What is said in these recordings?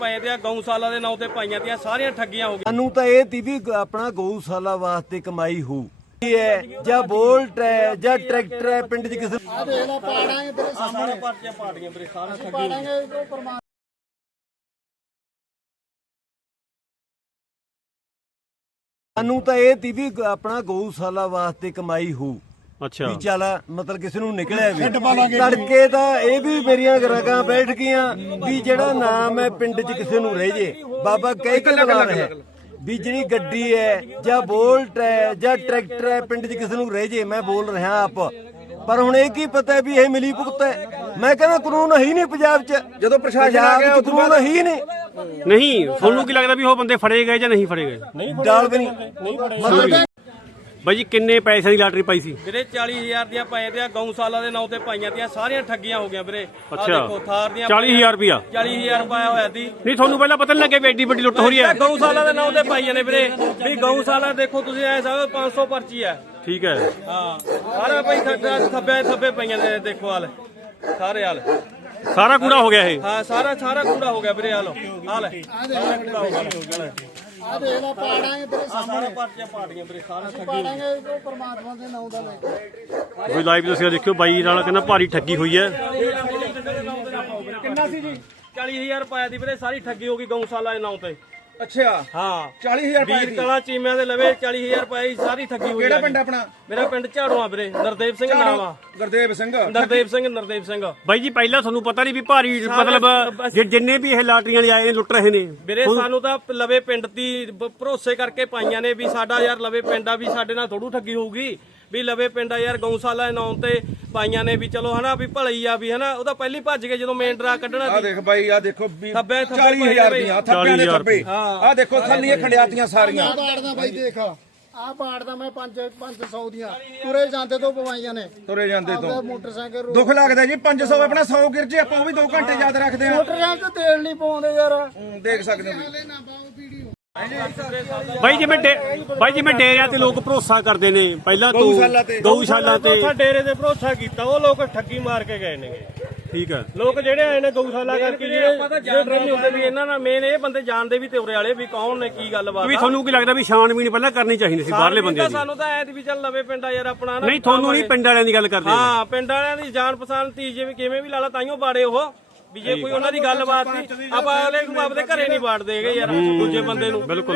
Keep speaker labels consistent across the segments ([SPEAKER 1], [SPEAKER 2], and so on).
[SPEAKER 1] ਪਏ ਤੇ ਗਊਸ਼ਾਲਾ ਦੇ ਨਾਂ ਤੇ ਪਾਈਆਂ ਤੀਆਂ ਸਾਰੀਆਂ ਠੱਗੀਆਂ ਹੋ ਗਈਆਂ।
[SPEAKER 2] ਸਾਨੂੰ ਤਾਂ ਇਹ ਤੀ ਵੀ ਆਪਣਾ ਗਊਸ਼ਾਲਾ ਵਾਸਤੇ ਕਮਾਈ ਹੋ ਹੈ ਜਾਂ ਬੋਲਟ ਹੈ ਜਾਂ ਟਰੈਕਟਰ ਹੈ ਪਿੰਡ 'ਚ ਕਿਸੇ
[SPEAKER 1] ਆ ਦੇਖ ਲੈ ਪਾੜਾਂਗੇ ਤੇਰੇ ਸਾਹਮਣੇ ਪਰਚੀਆਂ ਪਾੜੀਆਂ ਵੀਰੇ ਸਾਰਾ ਠੱਗੀ ਪਾੜਾਂਗੇ ਉਹ ਪਰਮਾ
[SPEAKER 2] ਸਾਨੂੰ ਤਾਂ ਇਹ ਤੀ ਵੀ ਆਪਣਾ ਗਊਸ਼ਾਲਾ ਵਾਸਤੇ ਕਮਾਈ ਹੋ
[SPEAKER 3] ਅੱਛਾ
[SPEAKER 2] ਵੀ ਚੱਲ ਮਤਲਬ ਕਿਸੇ ਨੂੰ ਨਿਕਲਿਆ ਵੀ ਤੜਕੇ ਤਾਂ ਇਹ ਵੀ ਮੇਰੀਆਂ ਗਰਾਕਾਂ ਬੈਠ ਗਈਆਂ ਵੀ ਜਿਹੜਾ ਨਾਮ ਹੈ ਪਿੰਡ 'ਚ ਕਿਸੇ ਨੂੰ ਰਹਿ ਜੇ ਬਾਬਾ ਕਹਿ ਕੇ ਲਗਾ ਰਿਹਾ ਵੀ ਜਿਹੜੀ ਗੱਡੀ ਹੈ ਜਾਂ ਬੋਲਟ ਹੈ ਜਾਂ ਟਰੈਕਟਰ ਹੈ ਪਿੰਡ 'ਚ ਕਿਸੇ ਨੂੰ ਰਹਿ ਜੇ ਮੈਂ ਬੋਲ ਰਿਹਾ ਆਪ ਪਰ ਹੁਣ ਇਹ ਕੀ ਪਤਾ ਵੀ ਇਹ ਮਿਲੀ ਭੁਗਤ ਹੈ ਮੈਂ ਕਹਿੰਦਾ ਕਾਨੂੰਨ ਹੀ ਨਹੀਂ ਪੰਜਾਬ 'ਚ ਜਦੋਂ ਪ੍ਰਸ਼ਾਸਨ ਆ ਗਿਆ ਕਾਨੂੰਨ ਹੀ
[SPEAKER 3] ਨਹੀਂ ਤੁਹਾਨੂੰ ਕੀ ਲੱਗਦਾ ਵੀ ਉਹ ਬੰਦੇ ਫੜੇ ਗਏ ਜਾਂ ਨਹੀਂ ਫੜੇ ਗਏ
[SPEAKER 2] ਡਾਲ ਵੀ ਨਹੀਂ
[SPEAKER 3] ਬਾਈ ਜੀ ਕਿੰਨੇ ਪੈਸੇ ਦੀ ਲਾਟਰੀ ਪਾਈ ਸੀ
[SPEAKER 1] ਵੀਰੇ 40000 ਦੀਆਂ ਪਏ ਤੇ ਗਊਸ਼ਾਲਾ ਦੇ ਨਾਂ ਤੇ ਪਾਈਆਂ ਤੀਆਂ ਸਾਰੀਆਂ ਠੱਗੀਆਂ ਹੋ ਗਈਆਂ ਵੀਰੇ
[SPEAKER 3] ਅੱਛਾ
[SPEAKER 1] ਦੇਖੋ ਥਾਰ ਦੀਆਂ
[SPEAKER 3] 40000 ਰੁਪਇਆ
[SPEAKER 1] 40000 ਪਾਇਆ ਹੋਇਆ ਸੀ
[SPEAKER 3] ਨਹੀਂ ਤੁਹਾਨੂੰ ਪਹਿਲਾਂ ਪਤਾ ਨਹੀਂ ਲੱਗਿਆ ਵੀ ਐਡੀ ਵੱਡੀ ਲੁੱਟ ਹੋ ਰਹੀ ਹੈ
[SPEAKER 1] ਗਊਸ਼ਾਲਾ ਦੇ ਨਾਂ ਤੇ ਪਾਈਆਂ ਨੇ ਵੀਰੇ ਵੀ ਗਊਸ਼ਾਲਾ ਦੇਖੋ ਤੁਸੀਂ ਐ ਸਮਝੋ 500 ਪਰਚੀ ਹੈ
[SPEAKER 3] ਠੀਕ ਹੈ
[SPEAKER 1] ਹਾਂ ਸਾਰਾ ਭਾਈ ਥੱਬੇ ਪਈਆਂ ਨੇ ਦੇਖੋ ਹਾਲ ਸਾਰੇ ਹਾਲ
[SPEAKER 3] ਸਾਰਾ ਕੂੜਾ ਹੋ ਗਿਆ ਇਹ
[SPEAKER 1] ਹਾਂ ਸਾਰਾ ਕੂੜਾ ਹੋ ਗਿਆ ਵੀਰੇ ਹਾਲ ਹਾਲ ਸਾਰਾ ਕੂੜਾ ਹੋ ਗਿਆ ਆ ਦੇਖ ਲੈ ਪਾੜਾਂਗੇ ਤੇਰੇ ਸਾਹਮਣੇ ਪਰਚੀਆਂ ਪਾੜੀਆਂ ਵੀਰੇ ਸਾਰਾ ਠੱਗੀ ਪਾੜਾਂਗੇ ਉਹ ਪਰਮਾਤਮਾ ਦੇ ਨਾਮ ਦਾ ਲੈ ਕੇ
[SPEAKER 3] ਕੋਈ ਲਾਈਵ ਤੁਸੀਂ ਦੇਖਿਓ ਬਾਈ ਨਾਲ ਕਹਿੰਦਾ ਭਾਰੀ ਠੱਗੀ ਹੋਈ ਹੈ
[SPEAKER 1] ਕਿੰਨਾ ਸੀ ਜੀ 40000 ਪਾਇਆ ਦੀ ਵੀਰੇ ਸਾਰੀ ਠੱਗੀ ਹੋ ਗਈ ਗਊਸ਼ਾਲਾ ਦੇ ਨਾਂ ਤੇ
[SPEAKER 4] ਅੱਛਾ
[SPEAKER 1] ਹਾਂ
[SPEAKER 4] 40000 ਪਾਇਆ
[SPEAKER 1] ਵੀਰ ਕਲਾ ਚੀਮਿਆਂ ਦੇ ਲਵੇ 40000 ਪਾਈ ਸਾਰੀ ਠੱਗੀ ਹੋਈ
[SPEAKER 4] ਕਿਹੜਾ ਪਿੰਡ ਆਪਣਾ
[SPEAKER 1] ਮੇਰਾ ਪਿੰਡ ਝਾੜੂਆਂ ਵੀਰੇ ਨਰਦੇਵ ਸਿੰਘ ਨਾਮ ਆ
[SPEAKER 4] ਗੁਰਦੇਵ ਸਿੰਘ
[SPEAKER 1] ਨਰਦੇਵ ਸਿੰਘ
[SPEAKER 3] ਬਾਈ ਜੀ ਪਹਿਲਾਂ ਤੁਹਾਨੂੰ ਪਤਾ ਨਹੀਂ ਵੀ ਭਾਰੀ ਮਤਲਬ ਜਿੰਨੇ ਵੀ ਇਹ ਲਾਟਰੀਆਂ ਵਾਲੇ ਆਏ ਨੇ ਲੁੱਟ ਰਹੇ ਨੇ
[SPEAKER 1] ਵੀਰੇ ਸਾਨੂੰ ਤਾਂ ਲਵੇ ਪਿੰਡ ਦੀ ਭਰੋਸੇ ਕਰਕੇ ਪਾਈਆਂ ਨੇ ਵੀ ਸਾਡਾ ਯਾਰ ਲਵੇ ਪਿੰਡ ਆ ਵੀ ਸਾਡੇ ਨਾਲ ਥੋੜੂ ਠੱਗੀ ਹੋਊਗੀ ਵੀ ਲਵੇ ਪਿੰਡ ਆ ਯਾਰ ਗਊਸ਼ਾਲਾ ਦੇ ਨਾਂ ਤੇ ਪਾਈਆਂ ਨੇ ਵੀ ਚਲੋ ਹਨਾ ਵੀ ਭਲਈ ਆ ਵੀ ਹਨਾ ਉਹ ਤਾਂ ਪਹਿਲੀ ਭੱਜ ਗਏ ਜਦੋਂ ਮੇਨ ਡਰਾ ਕੱਢਣਾ
[SPEAKER 4] ਆ ਦੇਖ ਬਾਈ ਆ ਦੇਖੋ
[SPEAKER 1] 40000
[SPEAKER 4] ਦੀਆਂ ਥੱਬਿਆਂ ਦੇ ਥੱਬੇ ਆ ਦੇਖੋ ਥੱਲੀਆਂ ਖੰਡਿਆਤੀਆਂ ਸਾਰੀਆਂ
[SPEAKER 5] ਬਾੜਦਾ ਬਾਈ ਦੇਖ ਆ ਬਾੜਦਾ ਮੈਂ 500 ਦੀਆਂ ਤੁਰੇ ਜਾਂਦੇ ਤੋਂ ਪਵਾਈਆਂ ਨੇ
[SPEAKER 4] ਤੁਰੇ ਜਾਂਦੇ ਤੋਂ
[SPEAKER 5] ਮੋਟਰਸਾਈਕਲ
[SPEAKER 4] ਦੁੱਖ ਲੱਗਦਾ ਜੀ 500 ਆਪਣਾ 100 ਗਿਰ ਜੇ ਆਪਾਂ ਉਹ ਵੀ 2 ਘੰਟੇ ਯਾਦ ਰੱਖਦੇ ਆ
[SPEAKER 5] ਮੋਟਰਸਾਈਕਲ ਤੇ ਤੇਲ ਨਹੀਂ ਪਾਉਂਦੇ ਯਾਰ
[SPEAKER 4] ਦੇਖ ਸਕਦੇ ਹੋ
[SPEAKER 3] ਬਾਈ ਜਿਵੇਂ ਡੇਰਿਆਂ ਤੇ ਲੋਕ ਭਰੋਸਾ ਕਰਦੇ ਨੇ ਪਹਿਲਾਂ ਤੋਂ ਗਊਸ਼ਾਲਾ ਤੇ
[SPEAKER 1] ਡੇਰੇ ਤੇ ਭਰੋਸਾ ਕੀਤਾ ਉਹ ਲੋਕ ਠੱਗੀ ਮਾਰ ਕੇ ਗਏ ਨੇ
[SPEAKER 3] ਠੀਕ ਹੈ
[SPEAKER 1] ਲੋਕ ਜਿਹੜੇ ਆਏ ਨੇ ਗਊਸ਼ਾਲਾ ਕਰਕੇ ਜਿਹੜੇ ਡਰ ਨਹੀਂ ਹੁੰਦੇ ਵੀ ਇਹਨਾਂ ਨਾਲ ਮੇਨ ਇਹ ਬੰਦੇ ਜਾਣਦੇ ਵੀ ਤੇ ਉਰੇ ਵਾਲੇ ਵੀ ਕੌਣ ਨੇ ਕੀ ਗੱਲਬਾਤ
[SPEAKER 3] ਵੀ ਤੁਹਾਨੂੰ ਕੀ ਲੱਗਦਾ ਵੀ ਛਾਣਬੀਣ ਪਹਿਲਾਂ ਕਰਨੀ ਚਾਹੀਦੀ ਸੀ ਬਾਹਰਲੇ ਬੰਦਿਆਂ ਦੀ
[SPEAKER 1] ਸਾਨੂੰ ਤਾਂ ਐ ਵੀ ਚੱਲ ਲਵੇ ਪਿੰਡ ਆ ਯਾਰ ਆਪਣਾ
[SPEAKER 3] ਨਹੀਂ ਤੁਹਾਨੂੰ ਨਹੀਂ ਪਿੰਡ ਵਾਲਿਆਂ ਦੀ ਗੱਲ ਕਰਦੇ
[SPEAKER 1] ਹਾਂ ਪਿੰਡ ਵਾਲਿਆਂ ਦੀ ਜਾਣ ਪਛਾਣ ਤੀ ਜਿਵੇਂ ਕਿਵੇਂ ਵੀ ਲਾ ਲਾ ਤਾਈਓ ਬਾੜੇ ਉਹ ਵੀ ਜੇ ਕੋਈ ਉਹਨਾਂ ਦੀ ਗੱਲਬਾਤ ਨਹੀਂ ਆਪਾਂ ਅਗਲੇ ਨੂੰ ਆਪਦੇ ਘਰੇ ਨਹੀਂ ਬਾੜਦੇਗੇ ਯਾਰ ਦੂਜੇ ਬੰਦੇ ਨੂੰ
[SPEAKER 3] ਬਿਲਕੁਲ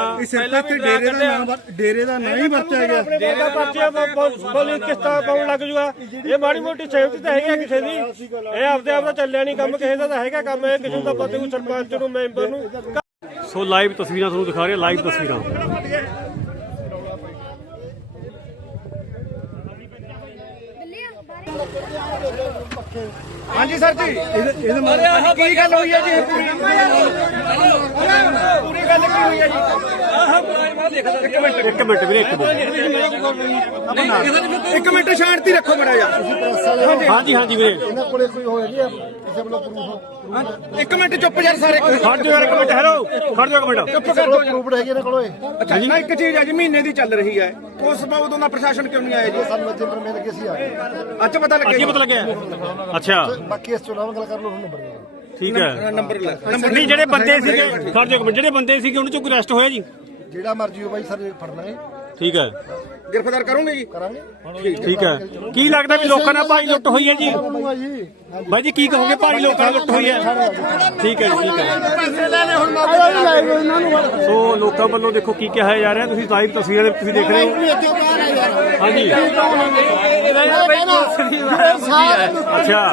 [SPEAKER 2] ਡੇਰੇ ਦਾ ਨਾਂ ਹੀ ਵਰਤਿਆ ਗਿਆ
[SPEAKER 1] ਡੇਰੇ ਦਾ ਪਰਚੀਆਂ ਬੋਲੀ ਕਿਸ਼ਤਾਂ ਪਾਉਣ ਲੱਗ ਜੂਗਾ ਇਹ ਮਾੜੀ ਮੋਟੀ ਸੇਫਟੀ ਤਾਂ ਹੈਗੀ ਕਿਸੇ ਦੀ ਇਹ ਆਪਦੇ ਆਪ ਦਾ ਚੱਲਿਆ ਨਹੀਂ ਕੰਮ ਕਿਸੇ ਦਾ ਤਾਂ ਹੈਗਾ ਕੰਮ ਇਹ ਕਿਸੇ ਦਾ ਪਤਾ ਕੋਈ ਸਰਪੰਚ ਨੂੰ ਮੈਂਬਰ ਨੂੰ
[SPEAKER 3] ਸੋ ਲਾਈਵ ਤਸਵੀਰਾਂ ਤੁਹਾਨੂੰ ਦਿਖਾ ਰਹੇ ਲਾਈਵ ਤਸਵੀਰਾਂ
[SPEAKER 4] ਹਾਂਜੀ ਸਰ ਜੀ ਇਹਦੇ ਕੀ ਗੱਲ ਹੋਈ ਹੈ ਜੀ ਪੂਰੀ ਗੱਲ ਕੀ ਹੋਈ ਹੈ ਜੀ
[SPEAKER 3] ਇੱਕ ਮਿੰਟ ਵੀਰੇ
[SPEAKER 4] ਇੱਕ ਮਿੰਟ ਸ਼ਾਂਤੀ ਰੱਖੋ ਬੜਾ ਯਾਰ
[SPEAKER 3] ਹਾਂਜੀ ਵੀਰੇ
[SPEAKER 5] ਇਹਨਾਂ ਕੋਲੇ ਕੋਈ ਹੋਏਗੀ ਕਿਸੇ ਵੱਲੋਂ ਪ੍ਰੂਫ
[SPEAKER 4] ਇੱਕ ਮਿੰਟ ਚੁੱਪ ਯਾਰ ਸਾਰੇ
[SPEAKER 3] ਖੜ ਜਾਓ ਯਾਰ ਇੱਕ ਮਿੰਟ ਹੈਲੋ ਖੜ ਜਾਓ ਇੱਕ ਮਿੰਟ
[SPEAKER 4] ਚੁੱਪ ਕਰ ਦੋ
[SPEAKER 5] ਪ੍ਰੂਫ ਹੈਗੇ ਇਹਨਾਂ ਕੋਲੇ
[SPEAKER 4] ਅੱਛਾ ਨਾ ਇੱਕ ਚੀਜ਼ ਹੈ ਜੀ ਮਹੀਨੇ ਦੀ ਚੱਲ ਰਹੀ ਹੈ ਉਸ ਉਦੋਂ ਦਾ ਪ੍ਰਸ਼ਾਸਨ ਕਿਉਂ ਨਹੀਂ ਆਇਆ ਜੀ
[SPEAKER 5] ਸਾਨੂੰ ਇੱਥੇ ਪਰ ਮਿਲ ਕੇ ਸੀ ਆ
[SPEAKER 4] ਅੱਜ ਪਤਾ ਲੱਗਿਆ
[SPEAKER 3] ਕੀ ਪਤਾ ਲੱਗਿਆ ਅੱਛਾ
[SPEAKER 5] ਬਾਕੀ ਇਸ ਤੋਂ ਇਲਾਵਾ ਗੱਲ ਕਰ ਲਓ ਨੰਬਰ
[SPEAKER 3] ਠੀਕ ਹੈ
[SPEAKER 4] ਨੰਬਰ
[SPEAKER 3] ਨਹੀਂ ਜਿਹੜੇ ਬੰਦੇ ਸੀਗੇ ਖੜ ਜਾਓ ਇੱਕ ਮਿੰਟ ਜਿਹੜੇ ਬੰਦੇ ਸੀਗੇ ਉਹਨਾਂ ਚੋਂ ਕੋਈ ਅਰੈਸਟ ਹੋਇਆ ਜੀ
[SPEAKER 5] ਜਿਹੜਾ ਮਰਜੀ ਹੋ ਬਾਈ ਸਰ ਫੜ ਲਾਂਗੇ
[SPEAKER 3] ਠੀਕ ਹੈ
[SPEAKER 4] ਗ੍ਰਿਫਤਾਰ ਕਰੋਗੇ ਜੀ
[SPEAKER 5] ਕਰਾਂਗੇ
[SPEAKER 3] ਠੀਕ ਹੈ ਕੀ ਲੱਗਦਾ ਵੀ ਲੋਕਾਂ ਨਾਲ ਭਾਰੀ ਲੁੱਟ ਹੋਈ ਹੈ ਜੀ
[SPEAKER 5] ਜੀ
[SPEAKER 3] ਬਾਈ ਜੀ ਕੀ ਕਹੋਗੇ ਭਾਰੀ ਲੋਕਾਂ ਨਾਲ ਲੁੱਟ ਹੋਈ ਹੈ ਠੀਕ ਹੈ ਠੀਕ ਹੈ ਸੋ ਲੋਕਾਂ ਵੱਲੋਂ ਦੇਖੋ ਕੀ ਕਿਹਾ ਜਾ ਰਿਹਾ ਤੁਸੀਂ ਲਾਈਵ ਤਸਵੀਰਾਂ ਦੇ ਤੁਸੀਂ ਦੇਖ ਰਹੇ ਹੋ ਹਾਂਜੀ ਅੱਛਾ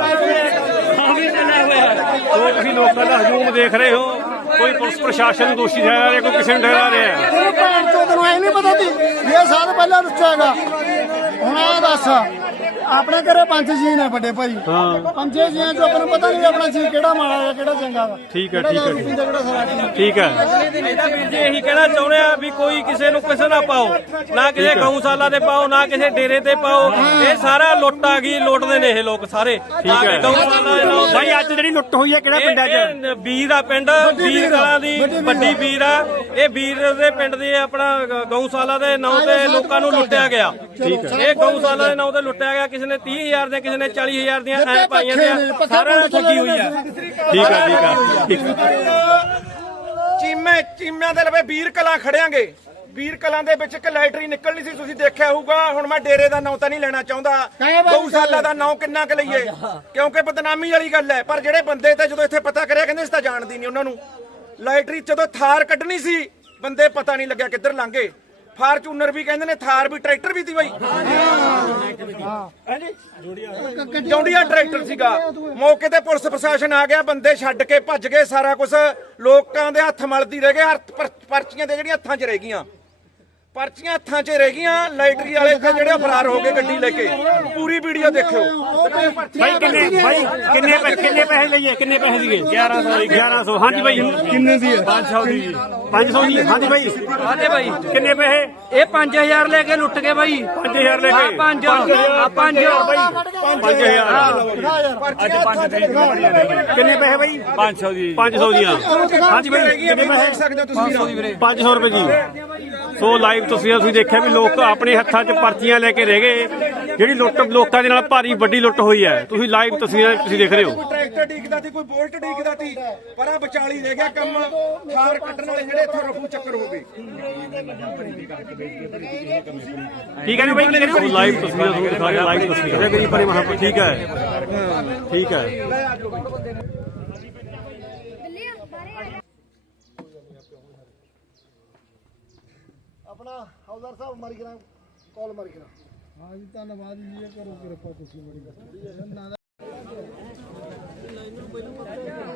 [SPEAKER 3] ਸੋ ਤੁਸੀਂ ਲੋਕਾਂ ਦਾ ਹਜੂਮ ਦੇਖ ਰਹੇ ਹੋ ਕੋਈ ਪੁਲਿਸ ਪ੍ਰਸ਼ਾਸਨ ਨੂੰ ਦੋਸ਼ੀ ਠਹਿਰਾ ਰਿਹਾ ਕੋਈ ਕਿਸੇ ਨੂੰ ਠਹਿਰਾ ਰਿਹਾ
[SPEAKER 5] ਤੈਨੂੰ ਭੈਣ ਚੋਦ ਨੂੰ ਐ ਨਹੀਂ ਪਤਾ ਸੀ ਇਹ ਸਾਲ ਪਹਿਲਾਂ ਰੁੱਚਾ ਹੈਗਾ ਹੁਣ ਆ ਦੱਸ ਆਪਣੇ ਘਰੇ 5 ਜੀ ਨੇ ਵੱਡੇ ਭਾਈ
[SPEAKER 3] ਹਾਂ
[SPEAKER 5] 5 ਜੀਆਂ ਚੋਂ ਆਪਾਂ ਨੂੰ ਪਤਾ ਨਹੀਂ ਆਪਣਾ ਜੀ ਕਿਹੜਾ ਮਾੜਾ ਹੈ ਕਿਹੜਾ ਚੰਗਾ ਵਾ
[SPEAKER 3] ਠੀਕ ਹੈ
[SPEAKER 5] ਕਿਹੜਾ ਸਾਰਾ
[SPEAKER 3] ਠੀਕ ਹੈ
[SPEAKER 1] ਇਹਦਾ ਵੀਰ ਜੀ ਇਹੀ ਕਹਿਣਾ ਚਾਹੁੰਦੇ ਆ ਵੀ ਕੋਈ ਕਿਸੇ ਨੂੰ ਕਿਸੇ ਨਾ ਪਾਓ ਨਾ ਕਿਸੇ ਗਊਸ਼ਾਲਾ ਤੇ ਪਾਓ ਨਾ ਕਿਸੇ ਡੇਰੇ ਤੇ ਪਾਓ ਇਹ ਸਾਰਾ ਲੁੱਟ ਆ ਗਈ ਲੁੱਟਦੇ ਨੇ ਇਹ ਲੋਕ ਸਾਰੇ
[SPEAKER 3] ਠੀਕ ਹੈ
[SPEAKER 1] ਗਊਸ਼ਾਲਾ
[SPEAKER 3] ਬਾਈ ਅੱਜ ਜਿਹੜੀ ਲੁੱਟ ਹੋਈ ਹੈ ਕਿਹੜਾ ਪਿੰਡਾਂ 'ਚ
[SPEAKER 1] ਇਹ ਵੀਰ ਆ ਪਿੰਡ ਵੀਰ ਕਲਾਂ ਦੀ ਵੱਡੀ ਵੀਰ ਆ ਇਹ ਵੀਰ ਦੇ ਪਿੰਡ ਦੇ ਆਪਣਾ ਗਊਸ਼ਾਲਾ ਦੇ ਨਾਂ ਤੇ ਲੋਕਾਂ ਨੂੰ ਲੁੱਟਿਆ ਗਿਆ ਇਹ ਗਊਸ਼ਾਲਾ ਦੇ ਨਾਂ ਤੇ ਲੁੱਟਿਆ ਗਿਆ ਕਿਸੇ ਨੇ 30,000 ਦੀਆਂ, ਕਿਸੇ ਨੇ 40,000 ਦੀਆਂ ਐ ਪਾਈਆਂ
[SPEAKER 5] ਪੱਖੇ
[SPEAKER 1] ਦੀਆਂ,
[SPEAKER 5] ਨੇ, ਪੱਖਾ
[SPEAKER 1] ਸਾਰਿਆਂ ਨੇ
[SPEAKER 5] ਪੁੱਛ
[SPEAKER 1] ਠੱਗੀ ਹੋਈ ਆ।
[SPEAKER 3] ਠੀਕ ਆ
[SPEAKER 4] ਚੀਮਿਆਂ ਦੇ ਲਵੇ ਵੀਰ ਕਲਾਂ ਖੜਿਆਂਗੇ। ਵੀਰ ਕਲਾਂ ਦੇ ਵਿੱਚ ਇੱਕ ਲਾਈਟਰੀ ਨਿਕਲਣੀ ਸੀ, ਤੁਸੀਂ ਦੇਖਿਆ ਹੋਊਗਾ। ਹੁਣ ਮੈਂ ਡੇਰੇ ਦਾ ਨਾਂ ਤਾਂ ਨਹੀਂ ਲੈਣਾ ਚਾਹੁੰਦਾ, ਗਊਸ਼ਾਲਾ ਦਾ ਨਾਂ ਕਿੰਨਾ ਕੁ ਲਈਏ, ਕਿਉਂਕਿ ਬਦਨਾਮੀ ਵਾਲੀ ਗੱਲ ਹੈ। ਪਰ ਜਿਹੜੇ ਬੰਦੇ ਤੇ ਜਦੋਂ ਇੱਥੇ ਪਤਾ ਕਰਿਆ ਕਹਿੰਦੇ ਅਸੀਂ ਤਾਂ ਜਾਣਦੀ ਨਹੀਂ ਉਹਨਾਂ ਨੂੰ। ਲਾਈਟਰੀ ਜਦੋਂ ਥਾਰ ਕੱਢਣੀ ਸੀ, ਬੰਦੇ ਪਤਾ ਨਹੀਂ ਲੱਗਿਆ ਕਿੱਧਰ ਲੰਘੇ। ਫਾਰਚੂਨਰ ਵੀ ਕਹਿੰਦੇ ਨੇ, ਥਾਰ ਵੀ, ਟਰੈਕਟਰ ਵੀ ਸੀ ਬਾਈ, ਜੌਂਡੀਆ ਟਰੈਕਟਰ ਸੀਗਾ। ਮੌਕੇ ਤੇ ਪੁਲਿਸ ਪ੍ਰਸ਼ਾਸਨ ਆ ਗਿਆ, ਬੰਦੇ ਛੱਡ ਕੇ ਭੱਜ ਗਏ। ਸਾਰਾ ਕੁਝ ਲੋਕਾਂ ਦੇ ਹੱਥ ਮਲਦੀ ਰਹਿ ਗਏ। ਪਰਚੀਆਂ ਤੇ ਜਿਹੜੀਆਂ ਹੱਥਾਂ 'ਚ ਰਹਿ ਗਈਆਂ, ਪਰਚੀਆਂ ਹੱਥਾਂ 'ਚ ਰਹਿ ਗਈਆਂ। ਲਾਈਟਰੀ ਵਾਲੇ ਇੱਥੇ ਜਿਹੜੇ ਫਰਾਰ ਹੋ ਗਏ ਗੱਡੀ ਲੈ ਕੇ। ਪੂਰੀ ਵੀਡੀਓ ਦੇਖਿਓ।
[SPEAKER 3] ਭਾਈ ਕਿੰਨੇ ਪੈਸੇ ਲਈਏ? ਕਿੰਨੇ ਪੈਸੇ ਸੀਗੇ? 1100। ਹਾਂਜੀ ਭਾਈ ਕਿੰਨੇ ਦੀ ਹੈ? 500 ਦੀ। 500 ਦੀ। ਹਾਂਜੀ ਭਾਈ।
[SPEAKER 6] ਹਾਂਜੀ ਭਾਈ
[SPEAKER 3] ਕਿੰਨੇ ਪੈਸੇ?
[SPEAKER 6] ਇਹ 5000 ਲੈ ਕੇ ਲੁੱਟ ਗਏ ਬਾਈ।
[SPEAKER 3] 5000 ਲੈ ਕੇ?
[SPEAKER 6] 5000
[SPEAKER 3] ਭਾਈ 5000। ਕਿੰਨੇ ਪੈਸੇ ਭਾਈ? 500 ਦੀ। 500 ਦੀਆਂ। ਹਾਂਜੀ ਭਾਈ ਕਿੰਨੇ ਪੈਸੇ? 500 ਰੁਪਏ ਦੀ। ਸੋ ਲਾਈਵ ਤੁਸੀਂ ਦੇਖਿਆ ਵੀ ਲੋਕ ਆਪਣੇ ਹੱਥਾਂ 'ਚ ਪਰਚੀਆਂ ਲੈ ਕੇ ਰਹਿ ਗਏ। ਜਿਹੜੀ ਲੁੱਟ ਲੋਕਾਂ ਦੇ ਨਾਲ ਭਾਰੀ ਵੱਡੀ ਲੁੱਟ ਹੋਈ ਹੈ। ਤੁਸੀਂ ਲਾਈਵ ਤਸਵੀਰਾਂ ਤੁਸੀਂ ਦੇਖ ਰਹੇ ਹੋ।
[SPEAKER 4] ਟਰੈਕਟਰ ਡੀਕਦਾ ਸੀ, ਕੋਈ ਬੋਲਟ ਡੀਕਦਾ ਸੀ, ਪਰ ਆ ਵਿਚਾਲੀ ਰਹਿ ਗਿਆ ਕੰਮ। ਥਾਰ ਕੱਟਣ ਵਾਲੇ ਜਿਹੜੇ ਇੱਥੇ ਰਫੂ ਚੱਕਰ ਹੋ ਗਏ।
[SPEAKER 3] ਕੀ ਕਹਿੰਦੇ ਬਾਈ? ਕੀ ਕਹਿੰਦੇ? ਲਾਈਵ ਤਸਵੀਰਾਂ ਤੁਹਾਨੂੰ ਦਿਖਾ ਰਿਹਾ। ਲਾਈਵ ਤਸਵੀਰਾਂ ਗਰੀਬ ਬਣੇ ਮਹਾਂ। ਠੀਕ ਹੈ, ਠੀਕ ਹੈ।
[SPEAKER 5] ਆਪਣਾ ਹੌਲਦਾਰ ਸਾਹਿਬ ਮਾਰੀ ਕਰਾਂ ਕਾਲ ਮਾਰੀ ਕਰਾਂ। ਹਾਂ ਜੀ ਧੰਨਵਾਦ ਜੀ, ਇਹ ਕਰੋ ਕਿਰਪਾ ਤੁਸੀਂ ਬੜੀ